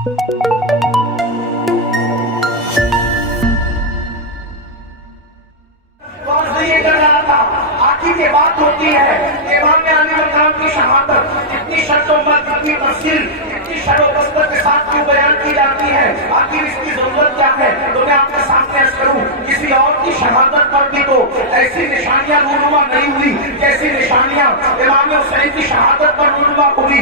आखिर ये बात होती है इमाम अली मकाम की शहादत इतनी शर्तोबंद, इतनी तफसील, इतनी शरोबस्त के साथ क्यों बयान की जाती है, आखिर इसकी जरूरत क्या है? तो मैं आपके सामने अर्ज करूं, किसी और की शहादत पर भी तो ऐसी निशानियां रूनुमा नहीं हुई जैसी निशानियां इमाम हुसैन की शहादत पर रूनुमा हुई।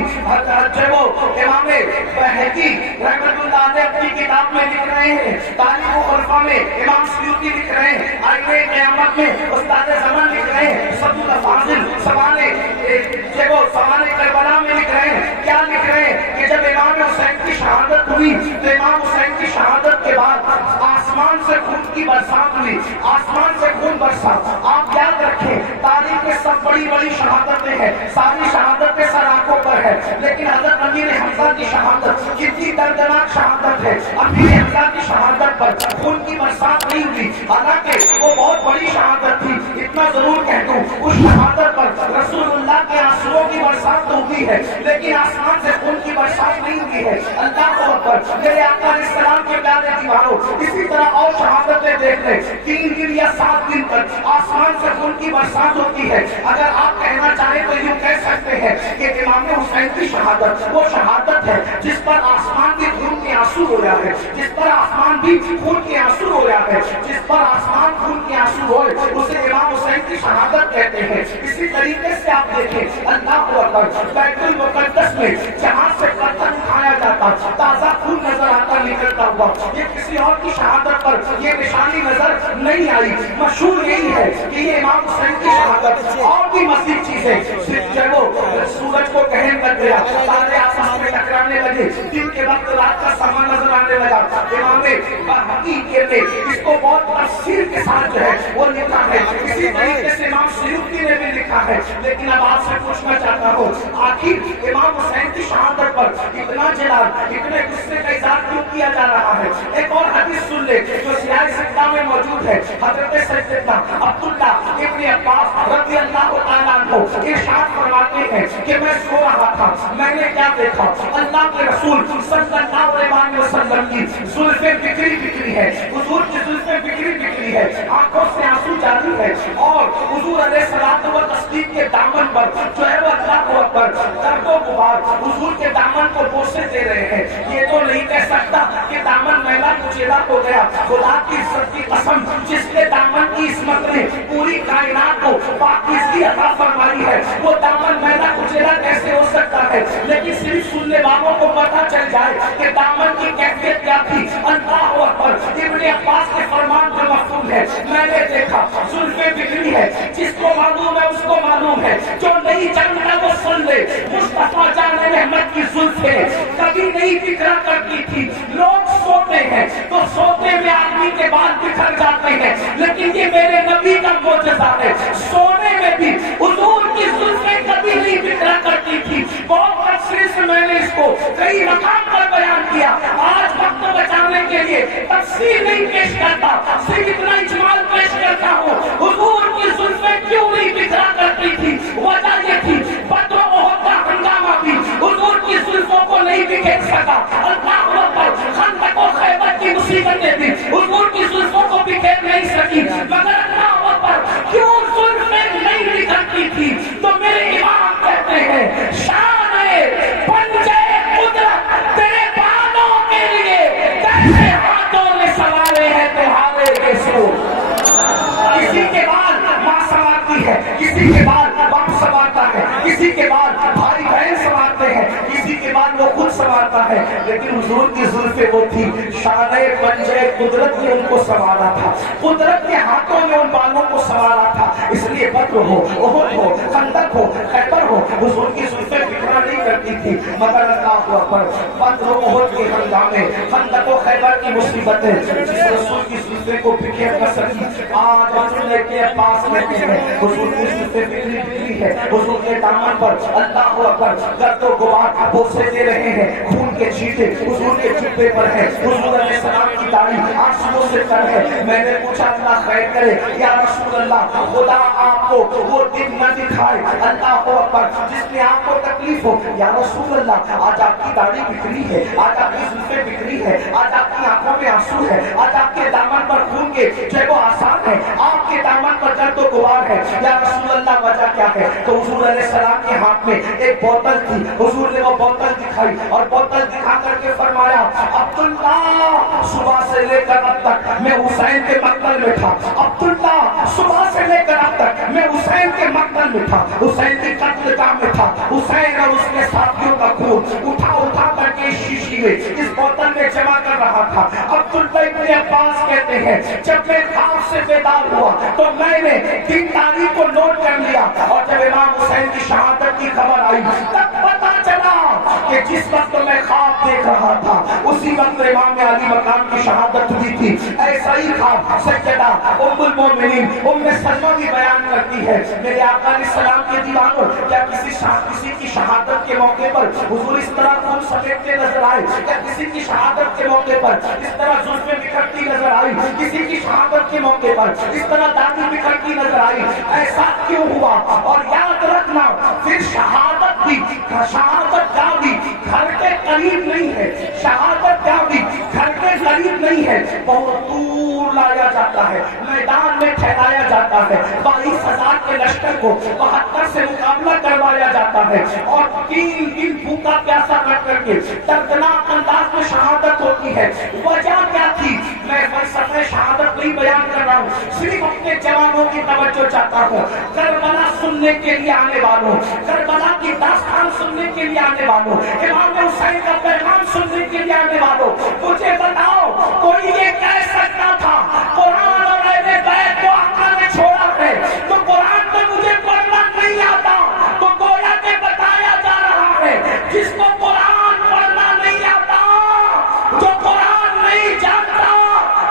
जब वो इमाम बहकी रहमतुल्लाह अलैह अपनी किताब में लिख रहे हैं, तारीख व खुलफा में इमाम सुयूती लिख रहे हैं, आईने क़यामत में उस्ताद ज़मान लिख रहे हैं, सदुल फाजिल सवाले करबला में लिख रहे हैं, क्या लिख रहे हैं कि जब इमाम हुसैन की शहादत हुई तो इमाम हुसैन की शहादत के बाद आसमान से खून की बरसात हुई, आसमान से खून बरसा। आप याद रखें, तारीख में सब बड़ी बड़ी शहादतें हैं, सारी शहादतें सर आंखों पर है, लेकिन हजरत अमीर हमजा की शहादत कितनी दर्दनाक शहादत है। अमीर हमजा की शहादत पर खून की बरसात नहीं हुई, हालांकि वो बहुत बड़ी शहादत थी। इतना जरूर कह दूं, उस शहादत पर रसूलुल्लाह के आंसुओं की बरसात तो हुई है, लेकिन आसमान से खून की बरसात नहीं हुई है। अल्लाह को अकबर। मेरे आका अलैहिस्सलाम के प्यारे दीवारों, इसी तरह और शहादतें देख लें, 3 दिन या 7 दिन पर आसमान से खून की बरसात होती है। अगर आप कहना चाहें तो यूं कह सकते हैं कि इमाम हुसैन की शहादत वो शहादत है जिस पर आसमान भी खून के आंसू हो रहा है, जिस पर आसमान भी खून के आंसू हो रहा है, जिस पर आसमान खून के आंसू हो, उसे इमाम हुसैन की शहादत कहते हैं। इसी तरीके से आप देखें, अल्लाह को अकबर, बैतुल मुक़द्दस में जहां से पत्थर उठाया जाता, ताजा खून नजर आता निकलता हुआ, ये किसी और की शहादत पर ये निशानी नजर नहीं आई। मशहूर यही है कि ये इमाम हुसैन की शहादत। और भी मज़ीद चीजें, जब वो सूरज को कहने लग गया, तारे आसमान में टकराने लगे, दिन के वक्त रात का समय नजर आने लगा, इमाम बहकी ने इसको बहुत तफसील के साथ जो है वो लिखा है। इसी तरीके से इमाम सुयूती ने भी लिखा है। लेकिन अब आपसे पूछना चाहता हूँ, आखिर इमाम हुसैन की शहादत पर इतना जलाल, इतने गुस्से का इज़हार क्यों किया जा रहा है? एक और हदीस सुन ले जो सियाह सिक्का में मौजूद है। हजरत सैयदना अब्दुल्ला इब्न अब्बास रज़ियल्लाहु ताला अन्हु इरशाद फरमाते हैं कि मैं सो रहा था, मैंने क्या देखा, अल्लाह के रसूल सल्लल्लाहु अलैहि वसल्लम की जुल्फ़े बिखरी बिखरी है, हुजूर की जुल्फ़े बिखरी बिखरी है, आंखों से आंसू जारी है, और हुजूर अलैहिस्सलातु व तस्दीक के दामन पर जो है वो अल्लाह को अकबर दर्दो गुबार हुजूर के दामन को बोसे दे रहे हैं। ये तो नहीं कह सकता कि दामन मैला कुचैला हो गया। खुदा की इज्जत की कसम, जिसके दामन की इस्मत ने पूरी कायनात को पाकीज़गी अता फरमाई है, वो दामन मैला कुचैला कैसे हो सकता है? लेकिन सिर्फ सुनने वालों को पता चल जाए कि दामन की कैफियत क्या थी। अल्लाह अकबर। इब्ने अब्बास के फरमान का मफहूम है, मैंने देखा जुल्फ़े बिखरी है, जिसको मालूम है उसको मालूम है, जो नहीं जानता वो सुन ले। मुस्तफा जान रहमत की जुल्फ़े कभी नहीं बिखरा करती थी। लोग सोते हैं तो सोते में आदमी के बाल बिखर जाते हैं, लेकिन ये मेरे नबी का मोजज़ा है, सोने में भी हुजूर की जुल्फ़े कभी नहीं बिखरा करती थी। बहुत तफसील से मैंने इसको कई मकाम पर बयान किया। आज वक्त बचाने के लिए तफसील नहीं पेश करता, सिर्फ इतना इजमाल पेश करता हूँ। हुजूर की जुल्फ़े क्यों नहीं बिखरा करती थी? वजह ये थी, बद्र ओहद का हंगामा भी हुजूर की जुल्फ़ों को नहीं बिखेर सका। अल्लाह अकबर। खंदक और खैबर की मुसीबतें भी हुजूर की जुल्फ़ों को बिखेर नहीं सकी। मगर अल्लाह अकबर, क्यों जुल्फ़ें नहीं बिखरती थी? तो मेरे इमाम कहते हैं, शान है पंजे कुदरत तेरे बालों के लिए, कैसे हाथों में सवारे हैं तुम्हारे केसो। किसी के बाल माँ संवारती है, किसी के बाल बाप संवारता है, किसी के बाल भाई बहन संवारते हैं, किसी के बाल वो खुद संवारता है, लेकिन हुजूर की जुल्फ़े वो थी, शाने पंजे कुदरत ने उनको संवारा था, कुदरत के हाथों ने उन बालों को संवारा था। इसलिए बद्र हो, ओहद हो, खंदक हो, खैबर हो, हुजूर की जुल्फ़े बिखरा नहीं करती थी। मगर अल्लाह अकबर, बद्र ओहद के हंगामे, खंदक और खैबर की मुसीबतें जिस रसूल की जुल्फ़े को बिखेर न सकी, आज रसूल के पास रहते हैं, हुजूर की जुल्फ़े बिखरी बिखरी है, हुजूर के दामन पर अल्लाह अकबर दर्द और गुबार बोसे दे रहे हैं। हैं खून के छींटे हुजूर के जुब्बे पर है, हुजूर अलैहि सलाम की दाढ़ी आंसुओं से तर है। मैंने पूछा अल्लाह खैर करे या रसूल अल्लाह, खुदा आपको वो दिन न दिखाए अल्लाह अकबर जिसमें आपको तकलीफ हो। या रसूल अल्लाह, आज आपकी दाढ़ी बिखरी है, आज आपकी जुल्फें बिखरी है, आज आपकी आंखों में आंसू है, आज आपके दामन पर खून के जो वो आसार है, आपके दामन पर दर्द और गुबार है। या रसूल अल्लाह वजह क्या है? तो हुजूर अलैहि सलाम के हाथ में एक बोतल थी, हुजूर ने वो बोतल दिखाई और बोतल दिखा करके फरमाया अब्दुल्ला सुबह से लेकर अब तक मैं हुसैन के मक्तल में था, अब्दुल्ला सुबह से लेकर अब तक मैं हुसैन के मक्तल में था, हुसैन के कत्ल काम में था, हुसैन और उसके साथियों का खून उठा उठा करके शीशी में इस बोतल में जमा कर रहा था। अब्दुल्ला इब्न अब्बास कहते हैं जब मैं ख्वाब से बेदार हुआ तो मैंने दिन तारीख को नोट कर लिया और जब इमाम हुसैन की शहादत की खबर आई तब पता चला कि जिस वक्त मैं ख्वाब देख रहा था उसी वक्त इमाम अली मकाम की शहादत हुई थी। ऐसा ही ख्वाब सैयदा उम्मुल मोमिनीन उम्मे सलमा भी बयान करती है। मेरे आका अलैहिस्सलाम के दीवानों, क्या किसी की शहादत के मौके पर हुजूर इस तरह खून समेटते नजर आए? क्या किसी की शहादत के मौके पर इस तरह जुल्फें बिखरती नजर आई? किसी की शहादत के मौके पर इस तरह दाढ़ी बिखरती नजर आई? ऐसा क्यों हुआ? और याद रखना फिर शहादत भी, शहादत का भी घर के करीब नहीं है, शहादत का भी घर के करीब नहीं है, बहुत दूर लाया जाता है, मैदान में ठहराया जाता है, 22,000 के लश्कर को 72 से मुकाबला करवाया जाता है और 3 दिन भूखा प्यासा रख करके दर्दनाक अंदाज में शहादत होती है। वजह क्या थी? मैं फलसफे शहादत नहीं बयान कर रहा हूँ, सिर्फ अपने जवानों की तवज्जो चाहता हूँ। करबला सुनने के लिए आने वालों, करबला की दास्तान सुनने के लिए आने वालों, इमाम हुसैन का पैगाम सुनने के लिए आने वालों, मुझे बताओ कोई ये कह सकता था कुरान और अहले बैत को आका ने छोड़ा है तो कुरान तो मुझे पढ़ना नहीं आता? तो गोया के बताया जा रहा है जिसको कुरान पढ़ना नहीं आता, जो कुरान नहीं जानता,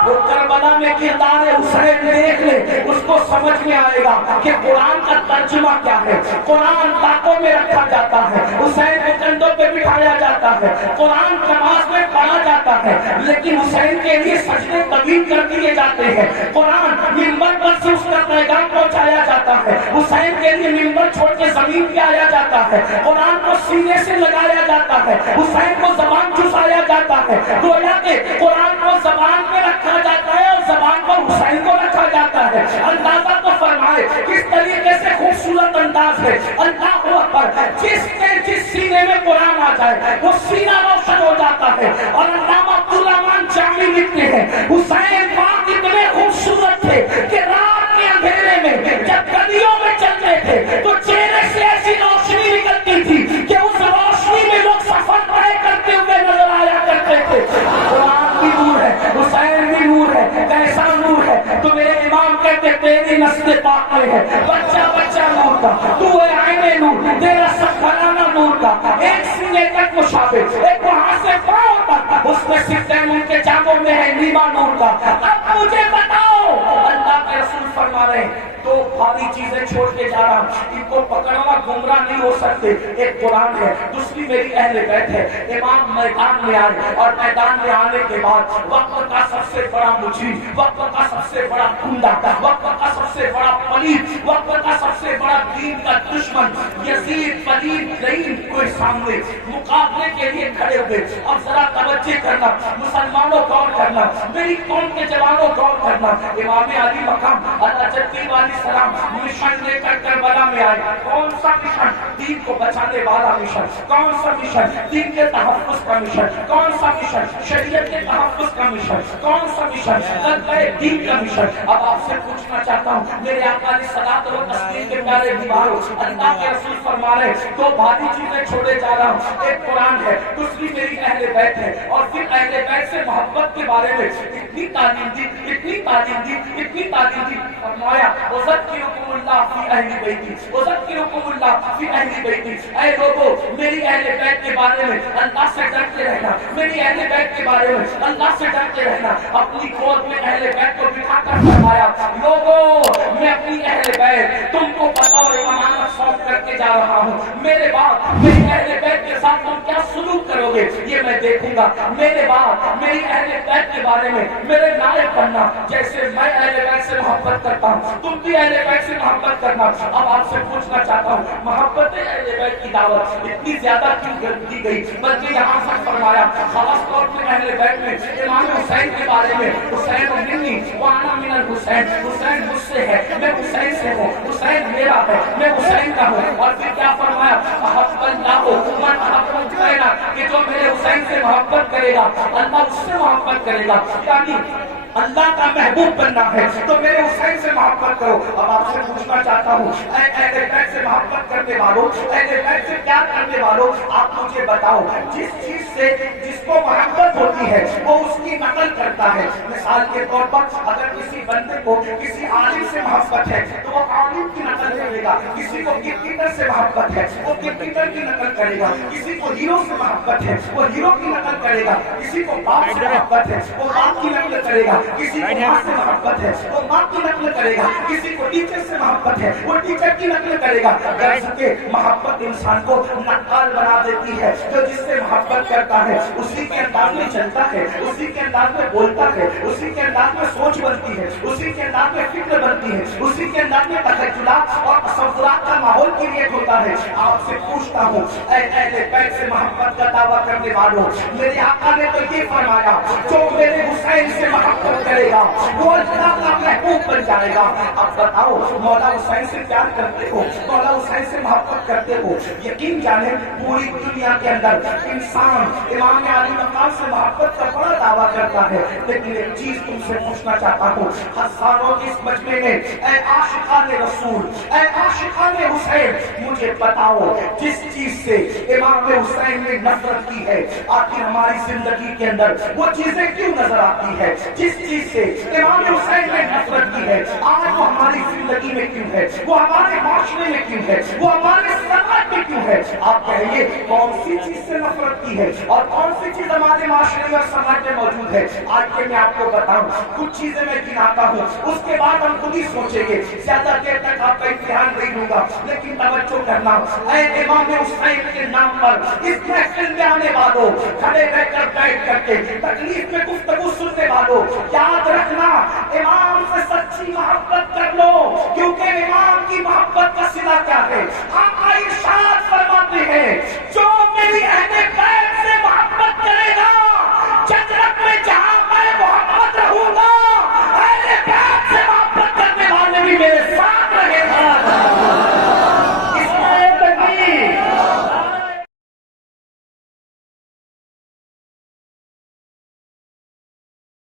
वो करबला में किरदार हुसैन देख ले, उसको समझ में आएगा कि कुरान का तर्जुमा क्या है। कुरान ताकों में रखा जाता है, हुसैन को कंधों पे बिठाया जाता है, कुरान नमाज में पढ़ा जाता है, लेकिन हुसैन के लिए सजदे तवील कर दिए जाते हैं। कुरान मिंबर पर से उसका पैगाम पहुंचाया जाता है, हुसैन के लिए मिंबर छोड़ के जमीन पे आया जाता है, कुरान को सीने से लगाया जाता है, हुसैन को जबान चुसाया जाता है। गोया के कुरान को जबान पे रखा जाता है और जबान पर हुसैन को रखा जाता है। अंदाजा तो फरमाए किस तरीके से खूबसूरत अंदाज है। अल्लाह अकबर, जिस सीने में कुरान आ जाए वो सीना रोशन हो जाता है। और अल्लामा अब्दुल रहमान जामी लिखते हैं हुसैन पाक इतने खूबसूरत थे कि रात के अंधेरे में जब गलियों में चलते थे तो चेहरे से ऐसी रोशनी निकलती थी कि उस रोशनी में लोग सफर तय करते हुए नजर आया करते थे। कुरान भी नूर है, हुसैन भी नूर है, कैसा नूर है? तो मेरे इमाम कहते तेरी नस्ल पाक में है, बच्चा बच्चा नूर का, तू है आईने नूर, तेरा सब घराना नूर का, एक सीने तक मुशाबे, एक वहां से पांव तक, उसमें सिर्फ उनके जामों में है नीमा नूर का। अब मुझे बताओ, अल्लाह के रसूल फरमा रहे तो भारी चीजें छोड़ के जा रहा हूं, इनको पकड़ना गुमराह नहीं हो सकते। एक कुरान है, दूसरी मेरी अहले बैत है। इमाम मैदान में आए और मैदान में आने के बाद वक्त का सबसे बड़ा मुजरिम, वक्त का सबसे बड़ा गुंडा, वक्त का सबसे बड़ा पलीद, वक्त का सबसे बड़ा दीन का दुश्मन यजीद पलीद लईन कोई सामने मुकाबले के लिए खड़े हुए। अब जरा तवज्जो करना, मुसलमानों गौर करना, मेरी कौम के जवानों गौर करना। इमाम अली मकाम सलाम मिशन लेकर करबला में आए। कौन सा मिशन? दीन को बचाने वाला मिशन। कौन सा मिशन? दीन के तहफ्फुज़ का मिशन। कौन सा मिशन? शरीयत के तहफ्फुज़ का मिशन। कौन सा मिशन? ग़लबे दीन का मिशन। अब आपसे पूछना चाहता हूँ, मेरे आका अलैहिस्सलातु व तस्लीम के प्यारे दीवारों, अल्लाह के रसूल फरमा रहे दो भारी चीजें छोड़े जा रहा हूँ, एक कुरान है, दूसरी मेरी अहले बैत है और फिर अहले बैत से मोहब्बत के बारे में इतनी तालीम दी, इतनी तालीम दी, इतनी तालीम दी। फरमाया वज़क्किरुकुमुल्लाह फी अहली बैती, वज़क्किरुकुमुल्लाह फी अहली बैती। ऐ लोगों, मेरी अहले बैत के बारे में अल्लाह से डरते रहना, मेरी अहले बैत के बारे में अल्लाह से डरते रहना। अपनी गोद में अहले बैत को बिठाकर फरमाया, लोगों मैं अपनी अहले बैत तुमको बतौर अमानत सौंप करके जा रहा हूँ। मेरे बाद मेरी अहले बैत के साथ तुम क्या सुलूक करोगे ये मैं देखूंगा। मेरे बाद मेरी अहले बैत के बारे में मेरे नायक बनना, जैसे मैं अहले बैत से मोहब्बत करता हूँ तुम भी अहले बैत से मोहब्बत करना। अब आपसे पूछना चाहता हूँ, मोहब्बत अहले बैत की दावत इतनी ज्यादा क्यों दी गई? बल्कि यहाँ से फरमाया खास तौर पर अहले बैत में इमाम हुसैन के बारे में, हुसैन मिन्नी व अना मिनल हुसैन, हुसैन मुझसे है, मैं हुसैन से हूँ, हुसैन मेरा है, मैं हुसैन का हूँ। और फिर क्या फरमाया, अहब्बल्लाहु मन अहब्बल हुसैना, कि जो मेरे हुसैन से मोहब्बत करेगा अल्लाह उससे मोहब्बत करेगा। यानी अल्लाह का महबूब बनना है तो मेरे हुसैन से मोहब्बत करो। अब आपसे पूछना चाहता हूँ, अहले बैत से मोहब्बत करने वालों, अहले बैत से प्यार करने वालों, आप मुझे बताओ जिस चीज से जिसको मोहब्बत होती है वो उसकी नकल करता है। मिसाल के तौर पर अगर किसी बंदे को किसी आलिम से मोहब्बत है तो वो आलिम की नकल करेगा, किसी को क्रिकेटर से मोहब्बत है वो क्रिकेटर की नकल करेगा, किसी को हीरो से मोहब्बत है वो हीरो की नकल करेगा, किसी को बाप से मोहब्बत है वो बाप की नकल करेगा, किसी को माँ से मोहब्बत है वो माँ की नकल करेगा, किसी को टीचर से मोहब्बत है वो टीचर की नकल करेगा। के मोहब्बत इंसान को नक्काल बना देती है। जो जिससे मोहब्बत करता है उसी के अंदाज में चलता है, उसी के अंदाज में बोलता है, उसी के अंदाज में सोच बनती है, उसी के अंदाज में फिक्र बनती है, उसी के अंदाज में तखय्युलात और तसव्वुरात का माहौल क्रिएट होता है। आपसे पूछता हूँ, अहले बैत से मोहब्बत का दावा करने वालों, मेरे आका ने तो ये फरमाया जो मेरे हुसैन से मोहब्बत करेगा वो अल्लाह का महबूब बन जाएगा। अब बताओ, मौला हुसैन से प्यार करते हो, मौला हुसैन से मोहब्बत करते हो, यकीन जाने पूरी दुनिया के अंदर इंसान इमाम अली मकाम से मोहब्बत का बड़ा दावा करता है। लेकिन एक चीज तुमसे पूछना चाहता हूँ, हज़ारों के इस मजमे में ऐ आशिकाने रसूल, ऐ आशिकाने हुसैन, मुझे बताओ जिस चीज से इमाम हुसैन ने नफरत की है आखिर हमारी जिंदगी के अंदर वो चीजें क्यों नजर आती है? जिस चीज से इमाम हुसैन ने नफरत की है आज वो हमारी जिंदगी में क्यों है, वो हमारे माशरे में क्यों है, वो हमारे समाज में क्यों है? आप कहिए कौन सी चीज से नफरत की है और कौन सी चीज हमारे माशरे में और समाज में मौजूद है? आज के मैं आपको बताऊं, कुछ चीजें मैं गिनाता हूँ, उसके बाद हम खुद ही सोचेंगे। ज्यादा देर तक आपका इम्तिहान नहीं लूंगा, लेकिन तवज्जो करना, ऐ इमाम हुसैन के नाम पर इस महफिल में आने वालों, खड़े रहकर बैठ करके तकलीफ में गुफ्तगू सुनने वालों, याद रखना इमाम से सच्ची मोहब्बत कर लो, क्योंकि इमाम की मोहब्बत का सिला क्या है? आका इरशाद फरमाते हैं, जो मेरी अहले बैत से मोहब्बत करेगा जन्नत में जहां मैं मोहब्बत रहूंगा, अहले बैत से मोहब्बत करने वाले भी मेरे